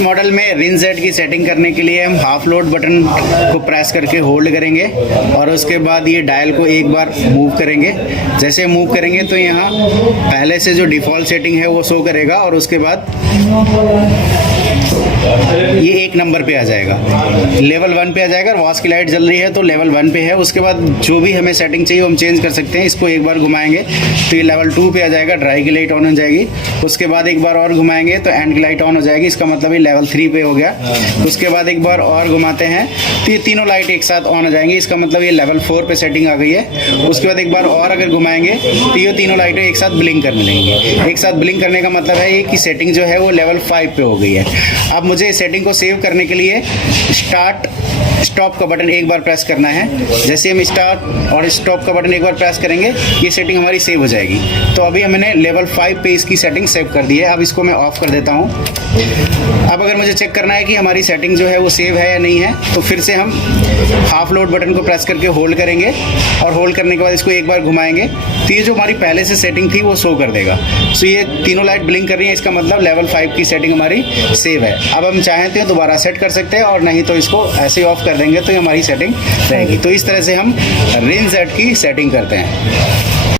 इस मॉडल में रिन जेड की सेटिंग करने के लिए हम हाफ लोड बटन को प्रेस करके होल्ड करेंगे और उसके बाद ये डायल को एक बार मूव करेंगे। जैसे मूव करेंगे तो यहाँ पहले से जो डिफ़ॉल्ट सेटिंग है वो शो करेगा और उसके बाद ये 1 नंबर पे आ जाएगा, लेवल 1 पे आ जाएगा। वॉश की लाइट जल रही है तो लेवल 1 पे है। उसके बाद जो भी हमें सेटिंग चाहिए हम चेंज कर सकते हैं। इसको एक बार घुमाएंगे तो ये लेवल 2 पे आ जाएगा, ड्राई की लाइट ऑन हो जाएगी। उसके बाद एक बार और घुमाएंगे तो एंड की लाइट ऑन हो जाएगी, इसका मतलब ये लेवल 3 पे हो गया। उसके बाद एक बार और घुमाते हैं तो ये तीनों लाइट एक साथ ऑन हो जाएंगी, इसका मतलब ये लेवल 4 पे सेटिंग आ गई है। उसके बाद एक बार और अगर घुमाएंगे तो ये तीनों लाइटें एक साथ ब्लिंक करने लगेंगी। एक साथ ब्लिंक करने का मतलब है कि सेटिंग जो है वो लेवल 5 पे हो गई है। अब मुझे सेटिंग को सेव करने के लिए स्टॉप का बटन एक बार प्रेस करना है। जैसे हम स्टार्ट और स्टॉप का बटन एक बार प्रेस करेंगे ये सेटिंग हमारी सेव हो जाएगी। तो अभी हमने लेवल 5 पे इसकी सेटिंग सेव कर दी है। अब इसको मैं ऑफ कर देता हूँ। अब अगर मुझे चेक करना है कि हमारी सेटिंग जो है वो सेव है या नहीं है तो फिर से हम हाफ लोड बटन को प्रेस करके होल्ड करेंगे और होल्ड करने के बाद इसको एक बार घुमाएंगे तो ये जो हमारी पहले से सेटिंग थी वो शो कर देगा। सो ये तीनों लाइट ब्लिंक कर रही है, इसका मतलब लेवल 5 की सेटिंग हमारी सेव है। अब हम चाहें तो दोबारा सेट कर सकते हैं और नहीं तो इसको ऐसे ही ऑफ कर देंगे तो ये हमारी सेटिंग रहेगी। तो इस तरह से हम रिन जेड की सेटिंग करते हैं।